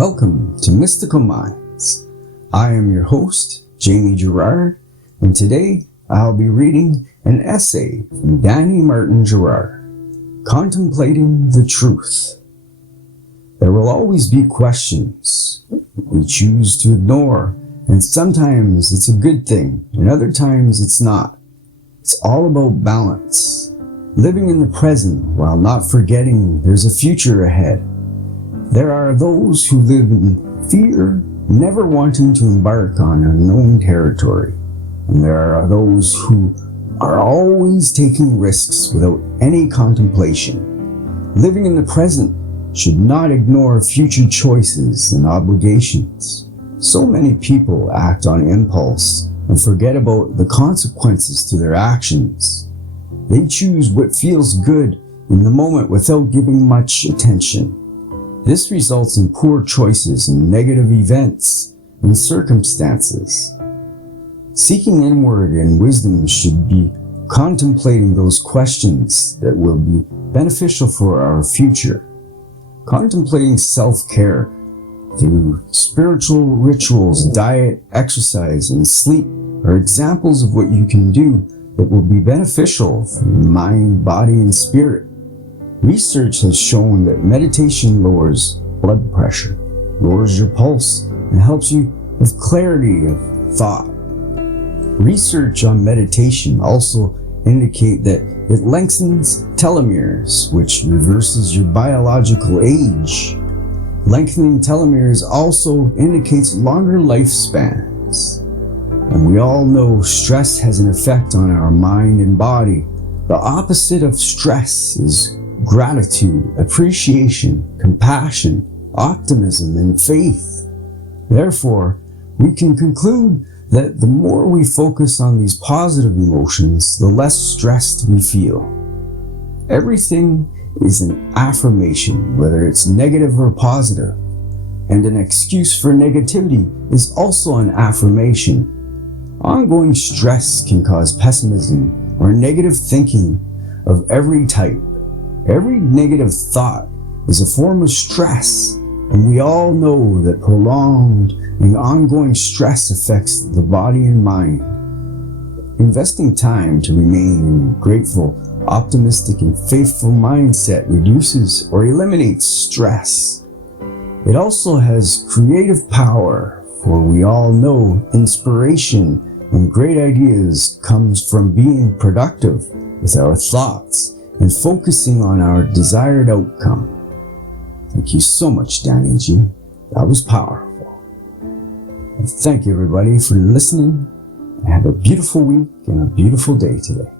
Welcome to Mystical Minds. I am your host, Jamie Gerard, and today I'll be reading an essay from Danny Martin Gerard, Contemplating the Truth. There will always be questions we choose to ignore, and sometimes it's a good thing, and other times it's not. It's all about balance, living in the present while not forgetting there's a future ahead. There are those who live in fear, never wanting to embark on unknown territory. And there are those who are always taking risks without any contemplation. Living in the present should not ignore future choices and obligations. So many people act on impulse and forget about the consequences to their actions. They choose what feels good in the moment without giving much attention. This results in poor choices and negative events and circumstances. Seeking inward and wisdom should be contemplating those questions that will be beneficial for our future. Contemplating self-care through spiritual rituals, diet, exercise, and sleep are examples of what you can do that will be beneficial for your mind, body, and spirit. Research has shown that meditation lowers blood pressure, lowers your pulse, and helps you with clarity of thought. Research on meditation also indicate that it lengthens telomeres, which reverses your biological age. Lengthening telomeres also indicates longer lifespans. And we all know stress has an effect on our mind and body. The opposite of stress is gratitude, appreciation, compassion, optimism, and faith. Therefore, we can conclude that the more we focus on these positive emotions, the less stressed we feel. Everything is an affirmation, whether it's negative or positive, and an excuse for negativity is also an affirmation. Ongoing stress can cause pessimism or negative thinking of every type. Every negative thought is a form of stress, and we all know that prolonged and ongoing stress affects the body and mind. Investing time to remain in a grateful, optimistic, and faithful mindset reduces or eliminates stress. It also has creative power, for we all know inspiration and great ideas comes from being productive with our thoughts and focusing on our desired outcome. Thank you so much, Danny G. That was powerful. And thank you, everybody, for listening. And have a beautiful week and a beautiful day today.